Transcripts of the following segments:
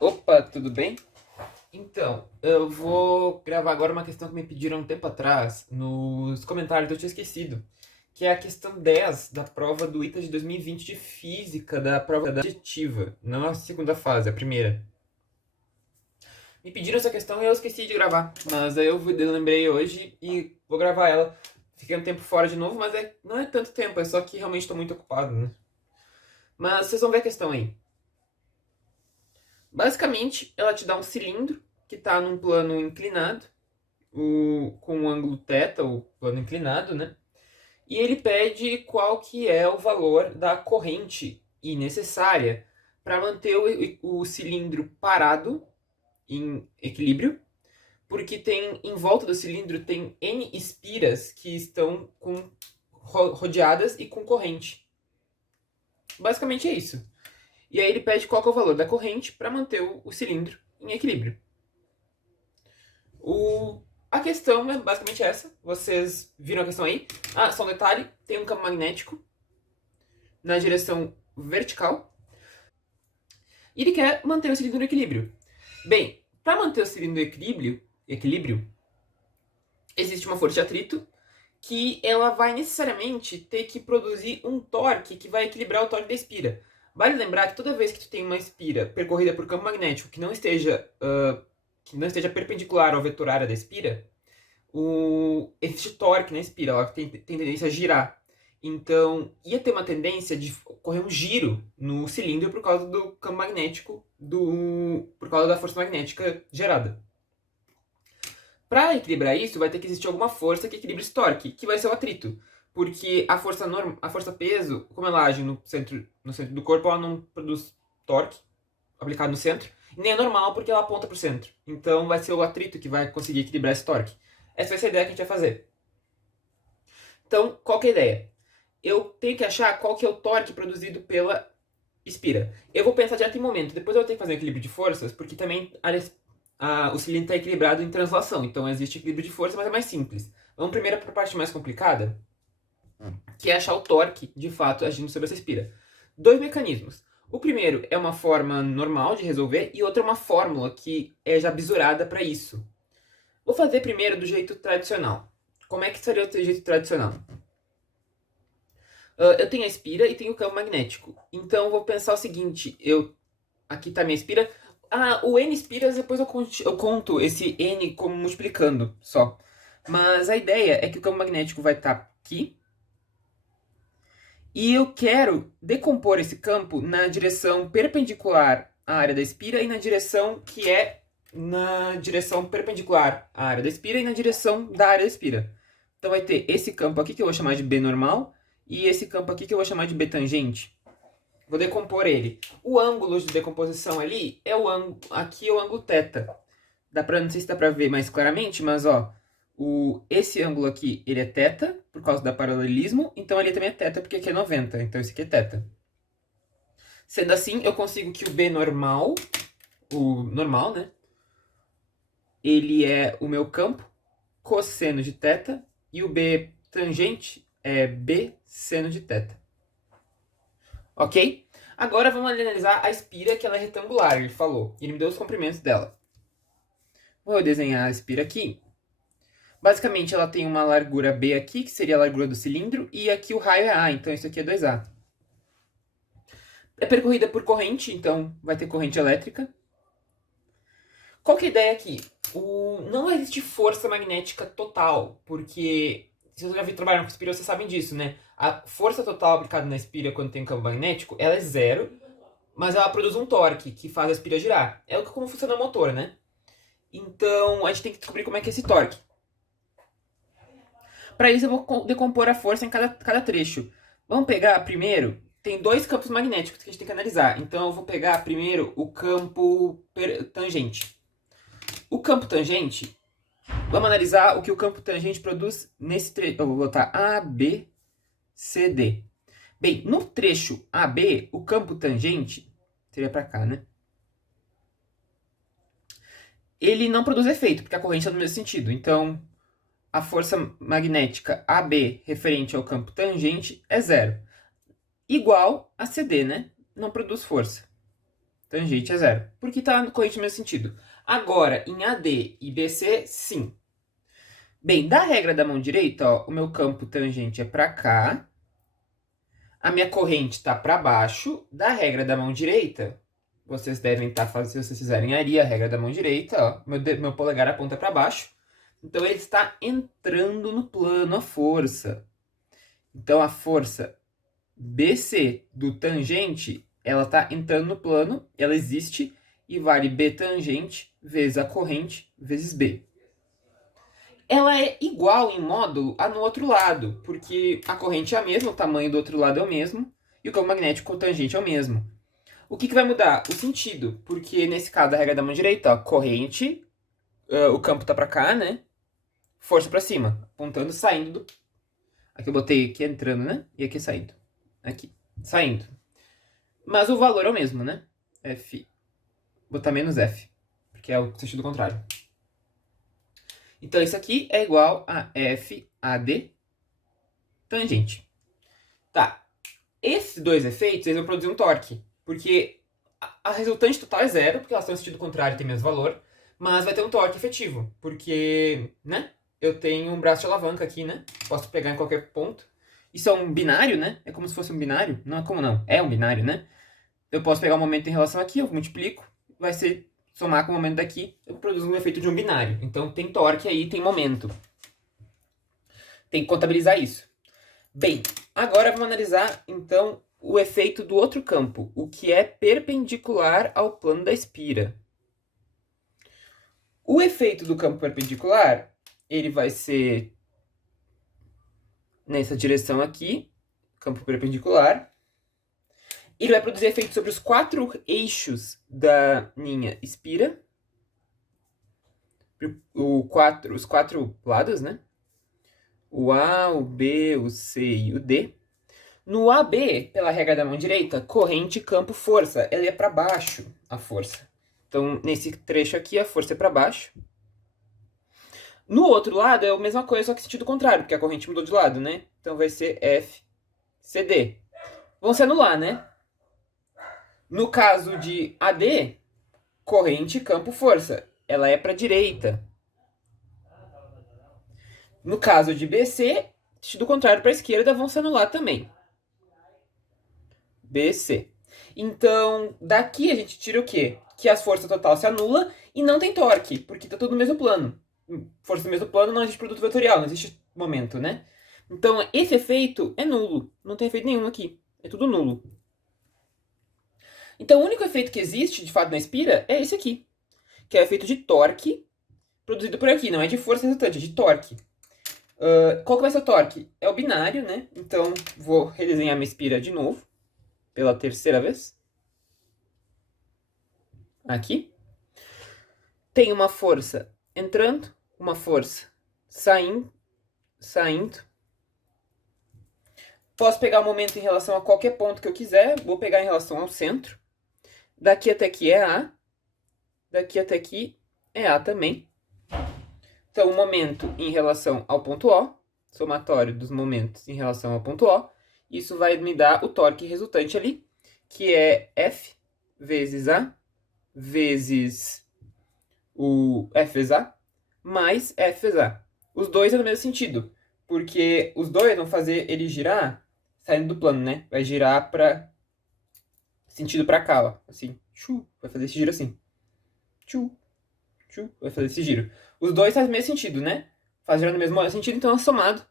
Opa, tudo bem? Então, eu vou gravar agora uma questão que me pediram um tempo atrás nos comentários, eu tinha esquecido, que é a questão 10 da prova do ITA de 2020 de Física, da prova da aditiva, não a segunda fase, a primeira. Me pediram essa questão e eu esqueci de gravar, mas aí eu lembrei hoje e vou gravar ela. Fiquei um tempo fora de novo, mas não é tanto tempo, é só que realmente estou muito ocupado, né? Mas vocês vão ver a questão aí. Basicamente, ela te dá um cilindro que está num plano inclinado, com um ângulo θ, o plano inclinado, né? E ele pede qual que é o valor da corrente I necessária para manter o cilindro parado em equilíbrio, porque tem em volta do cilindro tem N espiras que estão rodeadas e com corrente. Basicamente é isso. E aí ele pede qual que é o valor da corrente para manter o cilindro em equilíbrio. A questão é basicamente essa. Vocês viram a questão aí? Ah, só um detalhe: tem um campo magnético na direção vertical e ele quer manter o cilindro no equilíbrio. Bem, para manter o cilindro no equilíbrio, existe uma força de atrito que ela vai necessariamente ter que produzir um torque que vai equilibrar o torque da espira. Vale lembrar que toda vez que tu tem uma espira percorrida por campo magnético que não esteja perpendicular ao vetor área da espira, existe torque na espira, ela tem tendência a girar. Então, ia ter uma tendência de ocorrer um giro no cilindro por causa do campo magnético, por causa da força magnética gerada. Para equilibrar isso, vai ter que existir alguma força que equilibre esse torque, que vai ser o atrito. Porque a força peso, como ela age no centro do corpo, ela não produz torque aplicado no centro. E nem é normal porque ela aponta para o centro. Então vai ser o atrito que vai conseguir equilibrar esse torque. Essa vai ser a ideia que a gente vai fazer. Então, qual que é a ideia? Eu tenho que achar qual que é o torque produzido pela espira. Eu vou pensar direto em momento. Depois eu vou ter que fazer um equilíbrio de forças, porque também o cilindro está equilibrado em translação. Então existe equilíbrio de força, mas é mais simples. Vamos primeiro para a parte mais complicada, que é achar o torque, de fato, agindo sobre essa espira. Dois mecanismos. O primeiro é uma forma normal de resolver e outra é uma fórmula que é já bisurada para isso. Vou fazer primeiro do jeito tradicional. Como é que seria o jeito tradicional? Eu tenho a espira e tenho o campo magnético. Então eu vou pensar o seguinte: aqui está a minha espira. O N espiras, depois eu conto esse N como multiplicando só. Mas a ideia é que o campo magnético vai estar aqui. E eu quero decompor esse campo na direção perpendicular à área da espira e na direção que é na direção perpendicular à área da espira e na direção da área da espira. Então vai ter esse campo aqui que eu vou chamar de B normal e esse campo aqui que eu vou chamar de B tangente. Vou decompor ele. O ângulo de decomposição ali é o ângulo. Aqui é o ângulo θ. Não sei se dá pra ver mais claramente, mas ó. Esse ângulo aqui, ele é θ, por causa do paralelismo. Então ali também é θ, porque aqui é 90. Então esse aqui é θ. Sendo assim, eu consigo que o B normal, o normal, né? Ele é o meu campo cosseno de θ. E o B tangente é B seno de θ. Ok? Agora vamos analisar a espira, que ela é retangular, ele falou. E ele me deu os comprimentos dela. Vou desenhar a espira aqui. Basicamente, ela tem uma largura B aqui, que seria a largura do cilindro, e aqui o raio é A, então isso aqui é 2A. É percorrida por corrente, então vai ter corrente elétrica. Qual que é a ideia aqui? Não existe força magnética total, porque se vocês já trabalham com espira, vocês sabem disso, né? A força total aplicada na espira quando tem campo magnético, ela é zero, mas ela produz um torque que faz a espira girar. É como funciona o motor, né? Então, a gente tem que descobrir como é que é esse torque. Para isso, eu vou decompor a força em cada trecho. Vamos pegar primeiro, tem dois campos magnéticos que a gente tem que analisar. Então, eu vou pegar primeiro o campo tangente. O campo tangente, vamos analisar o que o campo tangente produz nesse trecho. Eu vou botar A, B, C, D. Bem, no trecho AB, o campo tangente, seria para cá, né? Ele não produz efeito, porque a corrente está no mesmo sentido. Então, a força magnética AB referente ao campo tangente é zero. Igual a CD, né? Não produz força. tangente é zero. Porque está corrente no mesmo sentido. Agora, em AD e BC, sim. Bem, da regra da mão direita, ó, o meu campo tangente é para cá. A minha corrente está para baixo. Da regra da mão direita, vocês devem estar fazendo, se vocês fizerem ali a regra da mão direita, ó, meu polegar aponta para baixo. Então ele está entrando no plano, a força. Então a força BC do tangente, ela está entrando no plano, ela existe e vale B tangente vezes a corrente vezes B. Ela é igual em módulo a no outro lado, porque a corrente é a mesma, o tamanho do outro lado é o mesmo, e o campo magnético tangente é o mesmo. O que vai mudar? O sentido, porque nesse caso da regra da mão direita, ó, corrente, o campo tá para cá, né? Força para cima, apontando, saindo do... Aqui eu botei aqui entrando, né? E aqui saindo. Aqui, saindo. Mas o valor é o mesmo, né? F. Vou botar menos F, porque é o sentido contrário. Então isso aqui é igual a F AD tangente. Tá. Esses dois efeitos, eles vão produzir um torque. Porque a resultante total é zero, porque elas estão no sentido contrário e tem o mesmo valor. Mas vai ter um torque efetivo. Porque, né? Eu tenho um braço de alavanca aqui, né? Posso pegar em qualquer ponto. Isso é um binário, né? É como se fosse um binário. Não é como não. É um binário, né? Eu posso pegar o momento em relação aqui, eu multiplico. Vai ser somar com o momento daqui. Eu produzo um efeito de um binário. Então tem torque aí, tem momento. Tem que contabilizar isso. Bem, agora vamos analisar, então, o efeito do outro campo, o que é perpendicular ao plano da espira. O efeito do campo perpendicular, ele vai ser nessa direção aqui, campo perpendicular. Ele vai produzir efeito sobre os 4 eixos da minha espira. Os 4 lados, né? O A, o B, o C e o D. No AB, pela regra da mão direita, corrente, campo, força. Ela é para baixo, a força. Então, nesse trecho aqui, a força é para baixo. No outro lado, é a mesma coisa, só que sentido contrário, porque a corrente mudou de lado, né? Então, vai ser F, CD. Vão se anular, né? No caso de AD, corrente, campo, força. Ela é para direita. No caso de BC, sentido contrário para a esquerda, vão se anular também. BC. Então, daqui a gente tira o quê? Que a força total se anula e não tem torque, porque está tudo no mesmo plano. Força no mesmo plano, não existe produto vetorial, não existe momento, né? Então, esse efeito é nulo. Não tem efeito nenhum aqui. É tudo nulo. Então, o único efeito que existe, de fato, na espira é esse aqui, que é o efeito de torque produzido por aqui. Não é de força resultante, é de torque. Qual que vai ser o torque? É o binário, né? Então, vou redesenhar minha espira de novo, pela terceira vez. Aqui. Tem uma força entrando, uma força saindo. Posso pegar o momento em relação a qualquer ponto que eu quiser. Vou pegar em relação ao centro. Daqui até aqui é A. Daqui até aqui é A também. Então, o momento em relação ao ponto O, somatório dos momentos em relação ao ponto O, isso vai me dar o torque resultante ali, que é F vezes A, vezes o F vezes A, mais F vezes A. Os dois é no mesmo sentido, porque os dois vão fazer ele girar saindo do plano, né? Vai girar para sentido para cá, ó, assim. Vai fazer esse giro assim. Vai fazer esse giro. Os dois fazem o mesmo sentido, né? Faz girar no mesmo sentido, então é somado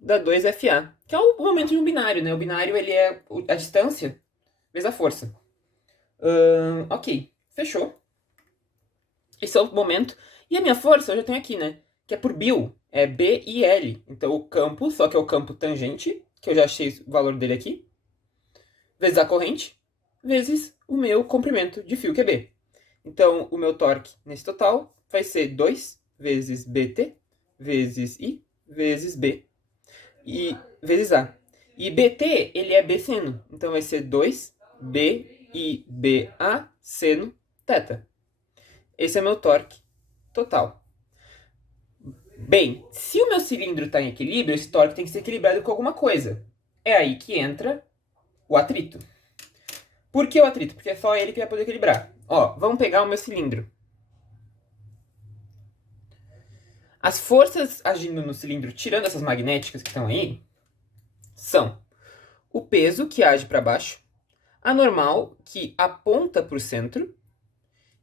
dá 2FA, que é o momento de um binário, né? O binário ele é a distância vezes a força. Ok, fechou. Esse é o momento. E a minha força eu já tenho aqui, né? Que é por Bill, é B e L. Então o campo, só que é o campo tangente, que eu já achei o valor dele aqui, vezes a corrente, vezes o meu comprimento de fio, que é B. Então o meu torque nesse total vai ser 2 vezes BT, vezes I, vezes B, e vezes A. E BT, ele é B seno. Então vai ser 2B e BA seno θ. Esse é meu torque total. Bem, se o meu cilindro está em equilíbrio, esse torque tem que ser equilibrado com alguma coisa. É aí que entra o atrito. Por que o atrito? Porque é só ele que vai poder equilibrar. Ó, vamos pegar o meu cilindro. As forças agindo no cilindro, tirando essas magnéticas que estão aí, são o peso, que age para baixo, a normal, que aponta para o centro,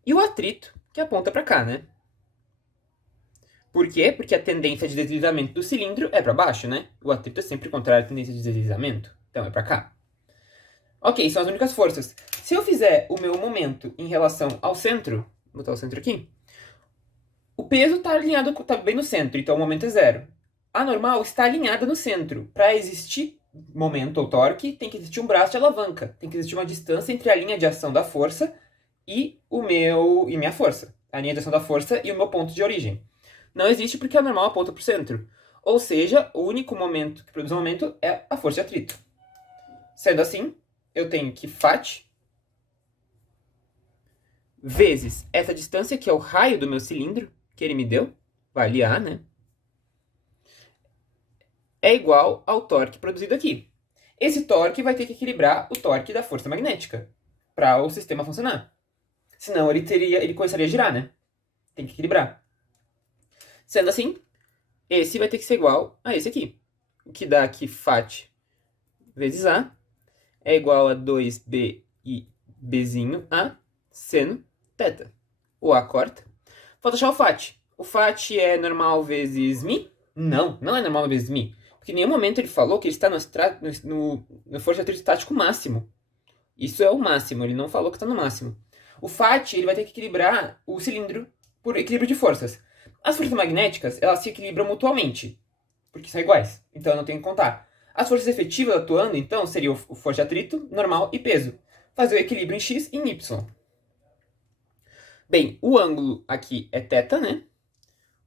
e o atrito, que aponta para cá, né? Por quê? Porque a tendência de deslizamento do cilindro é para baixo, né? O atrito é sempre contrário à tendência de deslizamento. Então é para cá. Ok, são as únicas forças. Se eu fizer o meu momento em relação ao centro, vou botar o centro aqui, o peso está alinhado, tá bem no centro, então o momento é zero. A normal está alinhada no centro. Para existir momento ou torque, tem que existir um braço de alavanca. Tem que existir uma distância entre a linha de ação da força e minha força. A linha de ação da força e o meu ponto de origem. Não existe porque a normal aponta para o centro. Ou seja, o único momento que produz um momento é a força de atrito. Sendo assim, eu tenho que Φ vezes essa distância, que é o raio do meu cilindro, que ele me deu, vale A, né? É igual ao torque produzido aqui. Esse torque vai ter que equilibrar o torque da força magnética para o sistema funcionar. Senão ele começaria a girar, né? Tem que equilibrar. Sendo assim, esse vai ter que ser igual a esse aqui. O que dá aqui Φ vezes A é igual a 2B e Bzinho A seno θ. O A corta. Falta achar o Φ. O Φ é normal vezes μ? Não, não é normal vezes μ. Porque em nenhum momento ele falou que ele está no força de atrito estático máximo. Isso é o máximo, ele não falou que está no máximo. O Φ ele vai ter que equilibrar o cilindro por equilíbrio de forças. As forças magnéticas, elas se equilibram mutuamente, porque são iguais, então eu não tenho que contar. As forças efetivas atuando, então, seriam o força de atrito, normal e peso. Fazer o equilíbrio em x e em y. Bem, o ângulo aqui é θ, né?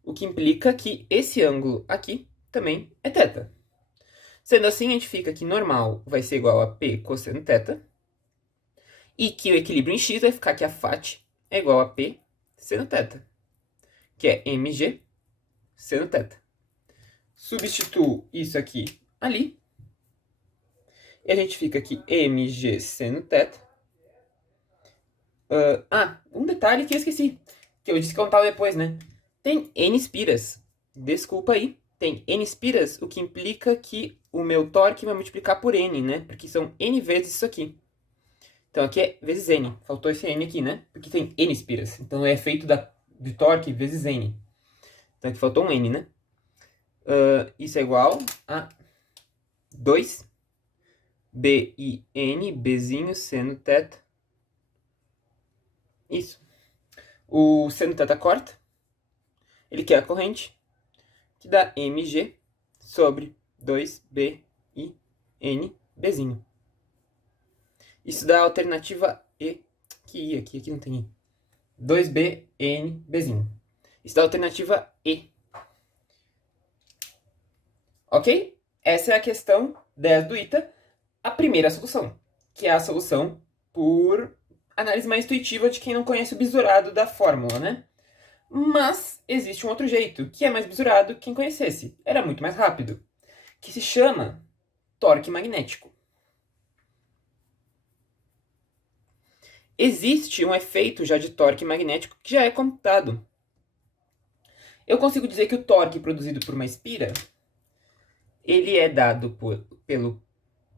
O que implica que esse ângulo aqui também é θ. Sendo assim, a gente fica que normal vai ser igual a P cosseno θ. E que o equilíbrio em x vai ficar que a Φ é igual a P seno θ. Que é mg seno θ. Substituo isso aqui ali. E a gente fica aqui mg seno θ. Um detalhe que eu esqueci. Que eu disse que contava depois, né? Tem n espiras. Desculpa aí. Tem n espiras, o que implica que o meu torque vai multiplicar por n, né? Porque são n vezes isso aqui. Então aqui é vezes n. Faltou esse n aqui, né? Porque tem n espiras. Então é efeito de torque vezes n. Então aqui faltou um n, né? Isso é igual a 2 b i n, bzinho, seno θ. Isso. O seno θ corta. Ele quer a corrente, que dá mg sobre 2b i n, bzinho. Isso dá a alternativa E. Que I aqui não tem I. 2b n, bzinho. Isso dá a alternativa E. Ok? Essa é a questão 10 do ITA, a primeira solução, que é a solução por análise mais intuitiva de quem não conhece o bisurado da fórmula, né? Mas existe um outro jeito, que é mais bisurado quem conhecesse. Era muito mais rápido, que se chama torque magnético. Existe um efeito já de torque magnético que já é computado. Eu consigo dizer que o torque produzido por uma espira, ele é dado pelo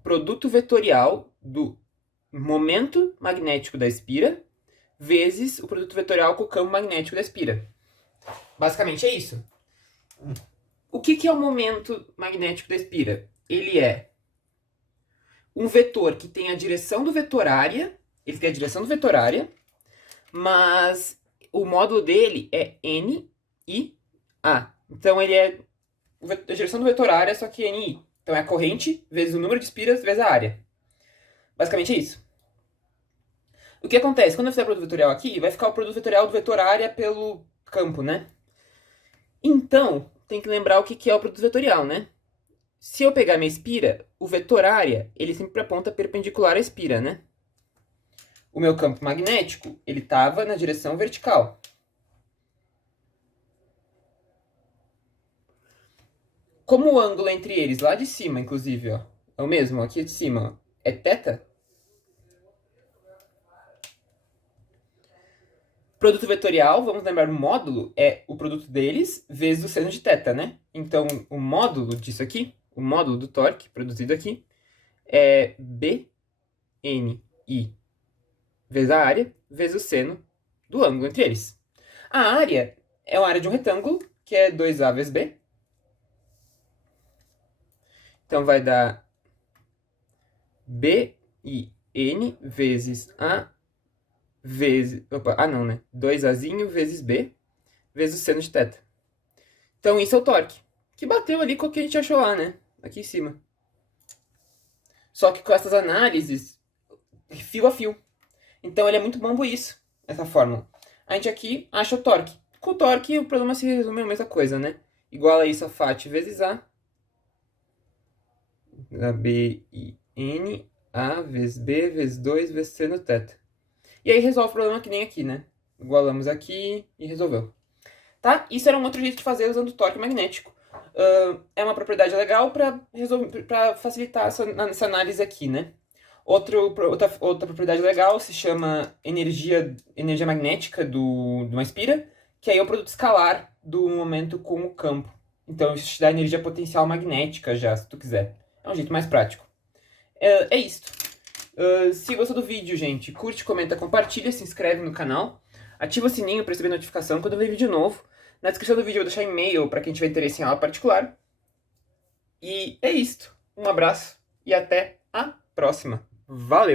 produto vetorial do momento magnético da espira vezes o produto vetorial com o campo magnético da espira. Basicamente é isso. O que é o momento magnético da espira? Ele é um vetor que tem a direção do vetor área, ele tem a direção do vetor área, mas o módulo dele é n i a. Então ele é a direção do vetor área, só que n i. Então é a corrente vezes o número de espiras vezes a área. Basicamente é isso. O que acontece? Quando eu fizer o produto vetorial aqui, vai ficar o produto vetorial do vetor área pelo campo, né? Então, tem que lembrar o que é o produto vetorial, né? Se eu pegar minha espira, o vetor área, ele sempre aponta perpendicular à espira, né? O meu campo magnético, ele estava na direção vertical. Como o ângulo entre eles, lá de cima, inclusive, ó, é o mesmo, aqui de cima, ó, é θ, Produto vetorial, vamos lembrar, o módulo é o produto deles vezes o seno de θ, né? Então, o módulo disso aqui, o módulo do torque produzido aqui, é BNI vezes a área, vezes o seno do ângulo entre eles. A área é a área de um retângulo, que é 2A vezes B. Então, vai dar BIN vezes A vezes... Opa, não, né? 2Azinho vezes B vezes o seno de θ. Então, isso é o torque, que bateu ali com o que a gente achou lá, né? Aqui em cima. Só que com essas análises, fio a fio. Então, ele é muito bom por isso, essa fórmula. A gente aqui acha o torque. Com o torque, o problema se resume a mesma coisa, né? Igual a isso a FAT vezes A. Da BIN, A vezes B vezes 2 vezes seno θ. E aí resolve o problema que nem aqui, né? Igualamos aqui e resolveu. Tá? Isso era um outro jeito de fazer usando o torque magnético. É uma propriedade legal para facilitar essa análise aqui, né? Outra propriedade legal se chama energia magnética de uma espira, que aí é o produto escalar do momento com o campo. Então isso te dá energia potencial magnética já, se tu quiser. É um jeito mais prático. É isso. Se gostou do vídeo, gente, curte, comenta, compartilha, se inscreve no canal. Ativa o sininho para receber notificação quando eu ver vídeo novo. Na descrição do vídeo eu vou deixar e-mail para quem tiver interesse em aula particular. E é isto. Um abraço e até a próxima. Valeu!